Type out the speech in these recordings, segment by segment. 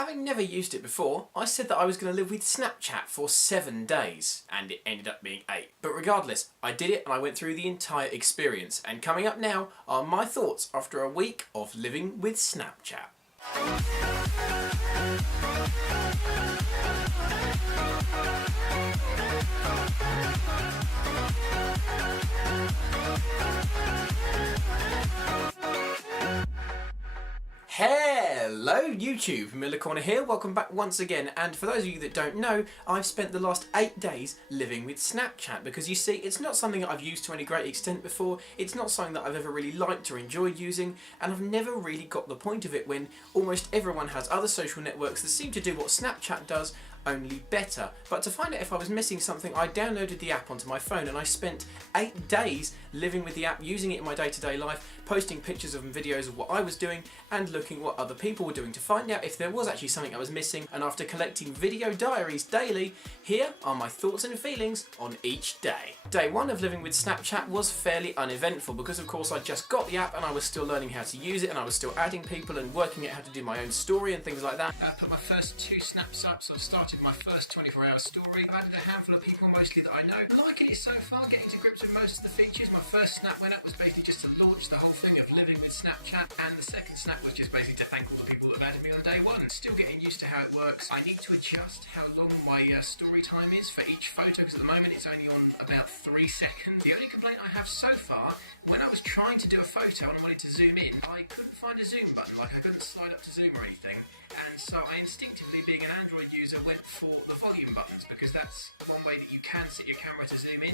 Having never used it before, I said that I was going to live with Snapchat for 7 days, and it ended up being 8. But regardless, I did it and I went through the entire experience, and coming up now are my thoughts after a week of living with Snapchat. Hello YouTube, Miller Corner here, welcome back once again, and for those of you that don't know, I've spent the last 8 days living with Snapchat because you see, it's not something that I've used to any great extent before, it's not something that I've ever really liked or enjoyed using, and I've never really got the point of it when almost everyone has other social networks that seem to do what Snapchat does, only better. But to find out if I was missing something, I downloaded the app onto my phone and I spent 8 days living with the app, using it in my day-to-day life, posting pictures and videos of what I was doing and looking what other people were doing to find out if there was actually something I was missing. And after collecting video diaries daily, here are my thoughts and feelings on each day. Day 1 of living with Snapchat was fairly uneventful because of course I just got the app and I was still learning how to use it and I was still adding people and working out how to do my own story and things like that. I put my first 2 snaps up, so I've started my first 24-hour story. I've added a handful of people, mostly that I know. I'm liking it so far, getting to grips with most of the features. My first snap went up was basically just to launch the whole thing of living with Snapchat, and the second snap was just basically to thank all the people that have added me on day 1. Still getting used to how it works. I need to adjust how long my story time is for each photo, because at the moment it's only on about 3 seconds. The only complaint I have so far, when I was trying to do a photo and I wanted to zoom in, I couldn't find a zoom button, like I couldn't slide up to zoom or anything, and so I instinctively, being an Android user, went for the volume buttons, because that's one way that you can set your camera to zoom in,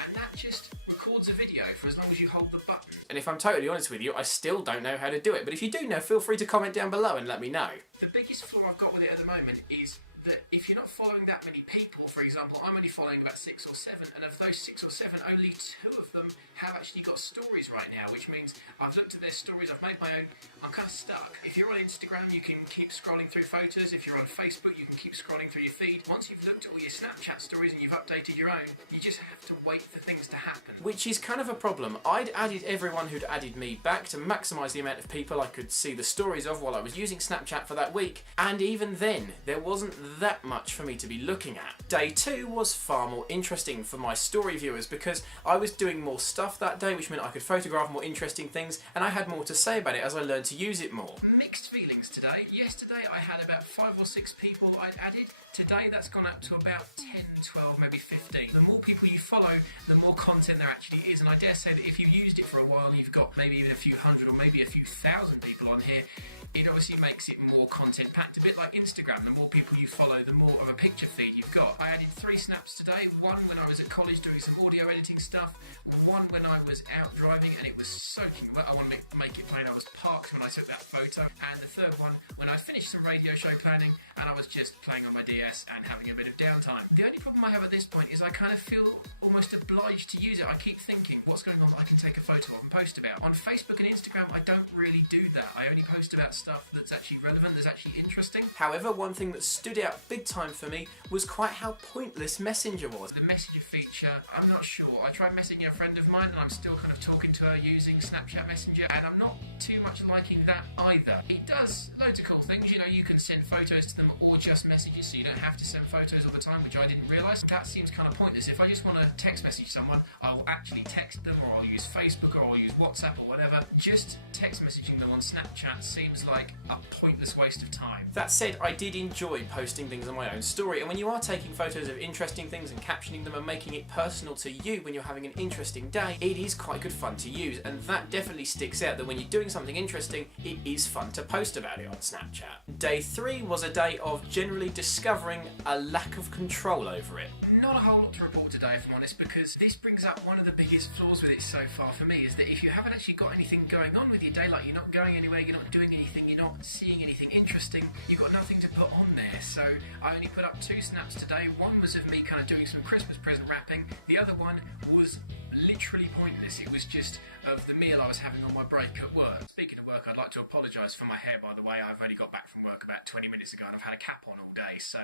and that just records a video for as long as you hold the button. And if I'm totally honest with you, I still don't know how to do it, but if you do know, feel free to comment down below and let me know. The biggest flaw I've got with it at the moment is that if you're not following that many people, for example, I'm only following about 6 or 7, and of those 6 or 7, only 2 of them have actually got stories right now, which means I've looked at their stories, I've made my own, I'm kind of stuck. If you're on Instagram, you can keep scrolling through photos. If you're on Facebook, you can keep scrolling through your feed. Once you've looked at all your Snapchat stories and you've updated your own, you just have to wait for things to happen. Which is kind of a problem. I'd added everyone who'd added me back to maximise the amount of people I could see the stories of while I was using Snapchat for that week, and even then, there wasn't that much for me to be looking at. Day 2 was far more interesting for my story viewers because I was doing more stuff that day, which meant I could photograph more interesting things and I had more to say about it as I learned to use it more. Mixed feelings today. Yesterday I had about 5 or 6 people I'd added. Today that's gone up to about 10, 12, maybe 15. The more people you follow, the more content there actually is, and I dare say that if you used it for a while and you've got maybe even a few hundred or maybe a few thousand people on here, it obviously makes it more content packed, a bit like Instagram. The more people you follow, the more of a picture feed you've got. I added 3 snaps today, one when I was at college doing some audio editing stuff, one when I was out driving and it was soaking wet. I want to make it plain, I was parked when I took that photo, and the third one when I finished some radio show planning and I was just playing on my DS and having a bit of downtime. The only problem I have at this point is I kind of feel almost obliged to use it. I keep thinking, what's going on that I can take a photo of and post about? On Facebook and Instagram, I don't really do that. I only post about stuff that's actually relevant, that's actually interesting. However, one thing that stood out big time for me was quite how pointless Messenger was. The Messenger feature, I'm not sure. I tried messaging a friend of mine and I'm still kind of talking to her using Snapchat Messenger, and I'm not too much liking that either. It does loads of cool things, you know, you can send photos to them or just messages, so you don't have to send photos all the time, which I didn't realise. That seems kind of pointless. If I just want to text message someone, I'll actually text them, or I'll use Facebook, or I'll use WhatsApp or whatever. Just text messaging them on Snapchat seems like a pointless waste of time. That said, I did enjoy posting things on my own story, and when you are taking photos of interesting things and captioning them and making it personal to you when you're having an interesting day, it is quite good fun to use, and that definitely sticks out, that when you're doing something interesting, it is fun to post about it on Snapchat. Day 3 was a day of generally discovering a lack of control over it. Not a whole lot to report today, if I'm honest, because this brings up one of the biggest flaws with it so far for me, is that if you haven't actually got anything going on with your day, like you're not going anywhere, you're not doing anything, you're not seeing anything interesting, you've got nothing to put on there. So I only put up 2 snaps today. One was of me kind of doing some Christmas present wrapping. The other one was literally pointless. It was just of the meal I was having on my break at work. Speaking of work, I'd like to apologise for my hair, by the way. I've only got back from work about 20 minutes ago and I've had a cap on all day, so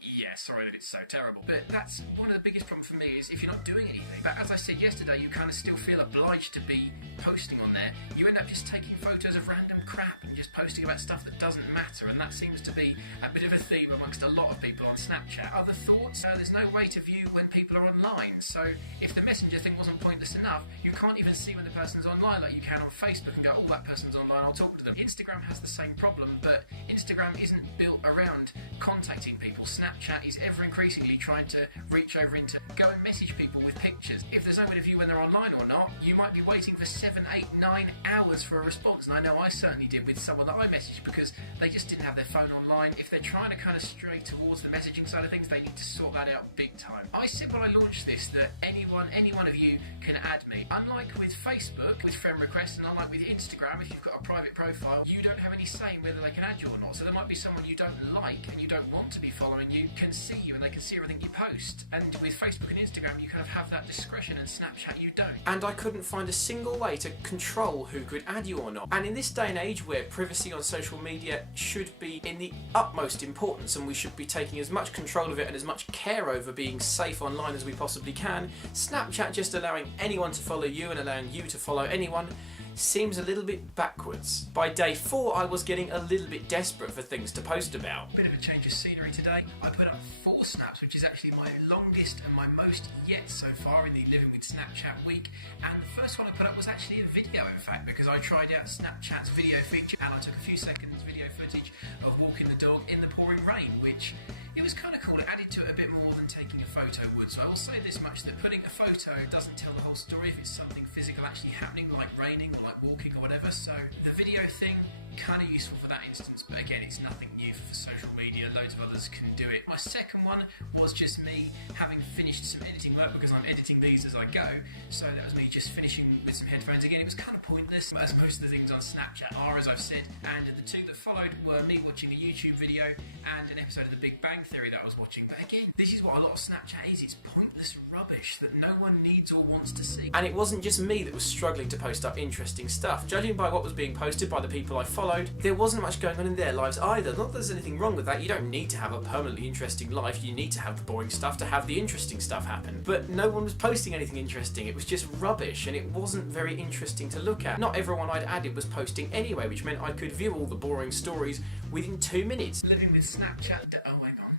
Yeah, sorry that it's so terrible. But that's one of the biggest problems for me is if you're not doing anything. But as I said yesterday, you kind of still feel obliged to be posting on there. You end up just taking photos of random crap and just posting about stuff that doesn't matter, and that seems to be a bit of a theme amongst a lot of people on Snapchat. Other thoughts? There's no way to view when people are online, so if the messenger thing wasn't pointless enough, you can't even see when the person's online like you can on Facebook and go, oh, that person's online, I'll talk to them. Instagram has the same problem, but Instagram isn't built around contacting people. Snapchat is ever increasingly trying to reach over into go and message people with pictures. If there's no way to view when they're online or not, you might be waiting for 7, 8, 9 hours for a response, and I know I certainly did with someone that I messaged because they just didn't have their phone online. If they're trying to kind of stray towards the messaging side of things, they need to sort that out big time. I said when I launched this that any one of you can add me. Unlike with Facebook, with friend requests, and unlike with Instagram, if you've got a private profile, you don't have any say in whether they can add you or not. So there might be someone you don't like and you don't want to be following you can see you and they can see everything you post. And with Facebook and Instagram, you kind of have that discretion, and Snapchat you don't. And I couldn't find a single way to control who could add you or not. And in this day and age where privacy on social media should be in the utmost importance and we should be taking as much control of it and as much care over being safe online as we possibly can, Snapchat just allowing anyone to follow you and allowing you to follow anyone seems a little bit backwards. By day 4, I was getting a little bit desperate for things to post about. Bit of a change of scenery today. I put up 4 snaps, which is actually my longest and my most yet so far in the Living with Snapchat week. And the first one I put up was actually a video, in fact, because I tried out Snapchat's video feature and I took a few seconds video footage of walking the dog in the pouring rain, which it was kind of cool. It added to it a bit more than taking a photo would. So I will say this much, that putting a photo doesn't tell the whole story if it's something physical actually happening, like raining or like walking or whatever. So the video thing, kind of useful for that instance, but again, it's nothing new for social media. Loads of others can do it. My second one was just me having finished some editing work because I'm editing these as I go. So that was me just finishing with some headphones. Again, it was kind of pointless, as most of the things on Snapchat are, as I've said. And the 2 that followed were me watching a YouTube video and an episode of The Big Bang Theory that I was watching. But again, this is what a lot of Snapchat is. It's pointless rubbish that no one needs or wants to see. And it wasn't just me that was struggling to post up interesting stuff. Judging by what was being posted by the people I followed, there wasn't much going on in their lives either. Not that there's anything wrong with that. You don't need to have a permanently interesting life. You need to have the boring stuff to have the interesting stuff happen. But no one was posting anything interesting. It was just rubbish, and it wasn't very interesting to look at. Not everyone I'd added was posting anyway, which meant I could view all the boring stories within 2 minutes. Living with Snapchat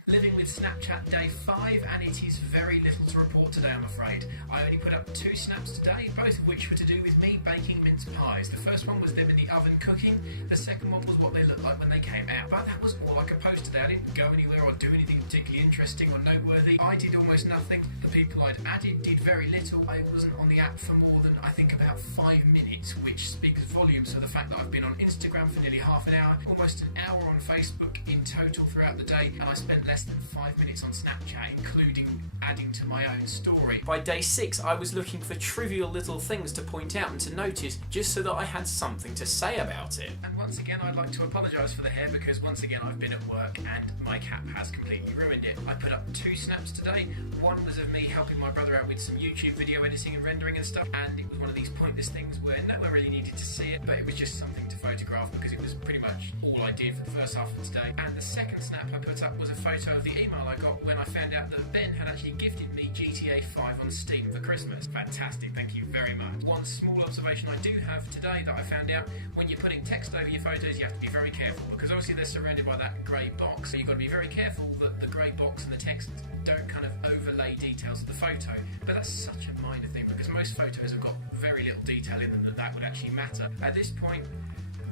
Living with Snapchat day 5, and it is very little to report today, I'm afraid. I only put up 2 snaps today, both of which were to do with me baking mince pies. The first one was them in the oven cooking. The second one was what they looked like when they came out. But that was all I could post today. I didn't go anywhere or do anything particularly interesting or noteworthy. I did almost nothing. The people I'd added did very little. I wasn't on the app for more than, I think, about 5 minutes, which speaks volumes of the fact that I've been on Instagram for nearly half an hour, almost an hour on Facebook in total throughout the day, and I spent less than 5 minutes on Snapchat, including adding to my own story. By day 6, I was looking for trivial little things to point out and to notice, just so that I had something to say about it. And once again, I'd like to apologise for the hair, because once again, I've been at work and my cap has completely ruined it. I put up 2 snaps today. One was of me helping my brother out with some YouTube video editing and rendering and stuff, and it was one of these pointless things where no one really needed to see it, but it was just something to photograph because it was pretty much all I did for the first half of today. And the second snap I put up was a photo of the email I got when I found out that Ben had actually gifted me GTA 5 on Steam for Christmas. Fantastic, thank you very much. One small observation I do have today that I found out: when you're putting text over your photos, you have to be very careful, because obviously they're surrounded by that grey box, so you've got to be very careful that the grey box and the text don't kind of overlay details of the photo. But that's such a minor thing, because most photos have got very little detail in them that would actually matter. At this point,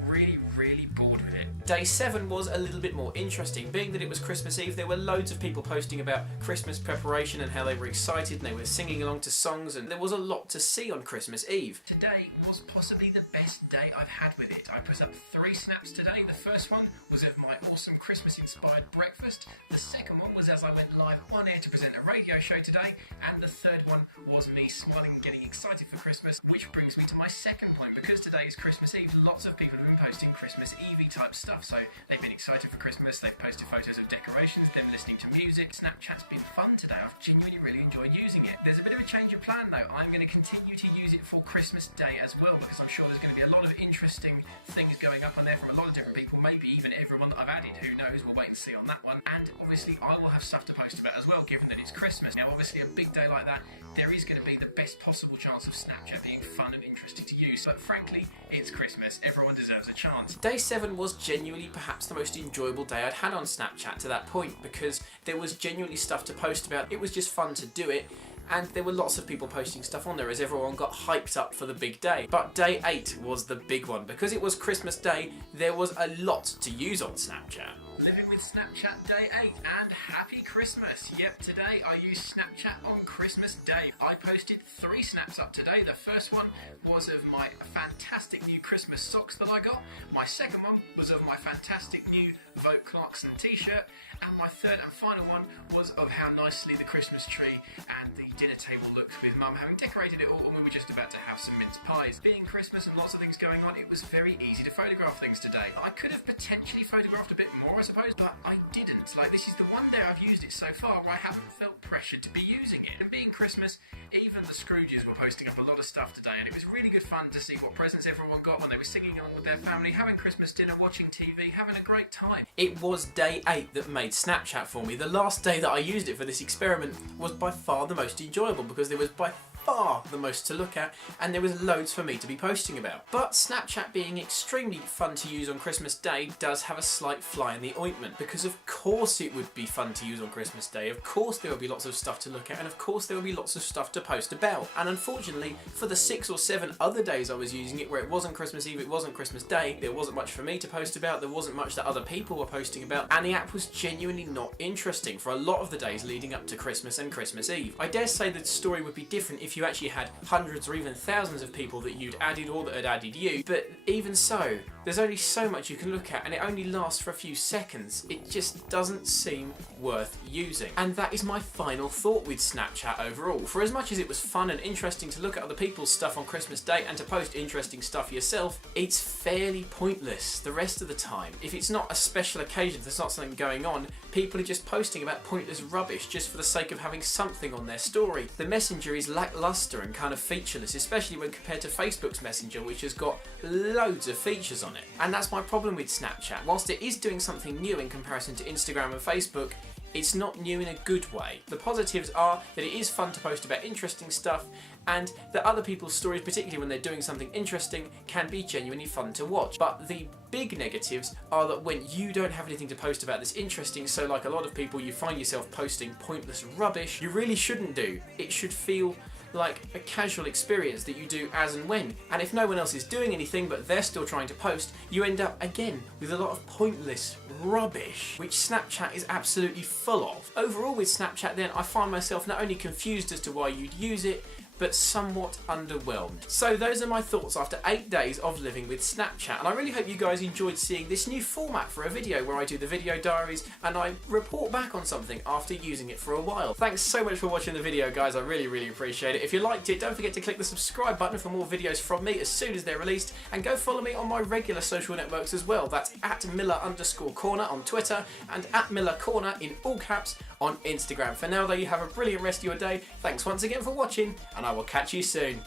really bored with it. Day 7 was a little bit more interesting. Being that it was Christmas Eve, there were loads of people posting about Christmas preparation and how they were excited and they were singing along to songs, and there was a lot to see on Christmas Eve. Today was possibly the best day I've had with it. I put up 3 snaps today. The first one was of my awesome Christmas-inspired breakfast. The second one was as I went live on air to present a radio show today. And the third one was me smiling and getting excited for Christmas, which brings me to my second point. Because today is Christmas Eve, lots of people have been posting Christmas Eve type stuff. So they've been excited for Christmas, they've posted photos of decorations, them listening to music. Snapchat's been fun today. I've genuinely really enjoyed using it. There's a bit of a change of plan though. I'm going to continue to use it for Christmas Day as well, because I'm sure there's going to be a lot of interesting things going up on there from a lot of different people, maybe even everyone that I've added. Who knows? We'll wait and see on that one. And obviously I will have stuff to post about as well, given that it's Christmas. Now obviously a big day like that, there is going to be the best possible chance of Snapchat being fun and interesting to use. But frankly, it's Christmas. Everyone deserves a chance. Day 7 was genuinely perhaps the most enjoyable day I'd had on Snapchat to that point, because there was genuinely stuff to post about. It was just fun to do it. And there were lots of people posting stuff on there as everyone got hyped up for the big day. But day 8 was the big one. Because it was Christmas Day, there was a lot to use on Snapchat. Living with Snapchat Day 8 and happy Christmas. Yep, today I used Snapchat on Christmas Day. I posted 3 snaps up today. The first one was of my fantastic new Christmas socks that I got. My second one was of my fantastic new Vote Clarkson t-shirt. And my third and final one was of how nicely the Christmas tree and the dinner table looked, with Mum having decorated it all, and we were just about to have some mince pies. Being Christmas and lots of things going on, it was very easy to photograph things today. I could have potentially photographed a bit more, I suppose, but I didn't. Like, this is the one day I've used it so far where I haven't felt pressured to be using it. And being Christmas, even the Scrooges were posting up a lot of stuff today, and it was really good fun to see what presents everyone got when they were singing along with their family, having Christmas dinner, watching TV, having a great time. It was day 8 that made Snapchat for me. The last day that I used it for this experiment was by far the most enjoyable, because there was by far the most to look at, and there was loads for me to be posting about. But Snapchat being extremely fun to use on Christmas Day does have a slight fly in the ointment, because of course it would be fun to use on Christmas Day, of course there would be lots of stuff to look at, and of course there would be lots of stuff to post about. And unfortunately, for the 6 or 7 other days I was using it, where it wasn't Christmas Eve, it wasn't Christmas Day, there wasn't much for me to post about, there wasn't much that other people were posting about, and the app was genuinely not interesting for a lot of the days leading up to Christmas and Christmas Eve. I dare say the story would be different if you actually had hundreds or even thousands of people that you'd added or that had added you, but even so, there's only so much you can look at, and it only lasts for a few seconds. It just doesn't seem worth using. And that is my final thought with Snapchat overall. For as much as it was fun and interesting to look at other people's stuff on Christmas Day and to post interesting stuff yourself, it's fairly pointless the rest of the time. If it's not a special occasion, if there's not something going on, people are just posting about pointless rubbish just for the sake of having something on their story. The Messenger is lackluster and kind of featureless, especially when compared to Facebook's Messenger, which has got loads of features on it. And that's my problem with Snapchat. Whilst it is doing something new in comparison to Instagram and Facebook, it's not new in a good way. The positives are that it is fun to post about interesting stuff, and that other people's stories, particularly when they're doing something interesting, can be genuinely fun to watch. But the big negatives are that when you don't have anything to post about that's interesting, so like a lot of people, you find yourself posting pointless rubbish you really shouldn't do. It should feel like a casual experience that you do as and when. And if no one else is doing anything but they're still trying to post, you end up again with a lot of pointless rubbish, which Snapchat is absolutely full of. Overall with Snapchat then, I find myself not only confused as to why you'd use it, but somewhat underwhelmed. So those are my thoughts after 8 days of living with Snapchat, and I really hope you guys enjoyed seeing this new format for a video where I do the video diaries and I report back on something after using it for a while. Thanks so much for watching the video, guys. I really appreciate it. If you liked it, don't forget to click the subscribe button for more videos from me as soon as they're released, and go follow me on my regular social networks as well. That's @Miller_Corner on Twitter and @MillerCorner in all caps on Instagram. For now though, you have a brilliant rest of your day. Thanks once again for watching, and I will catch you soon.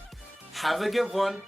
Have a good one.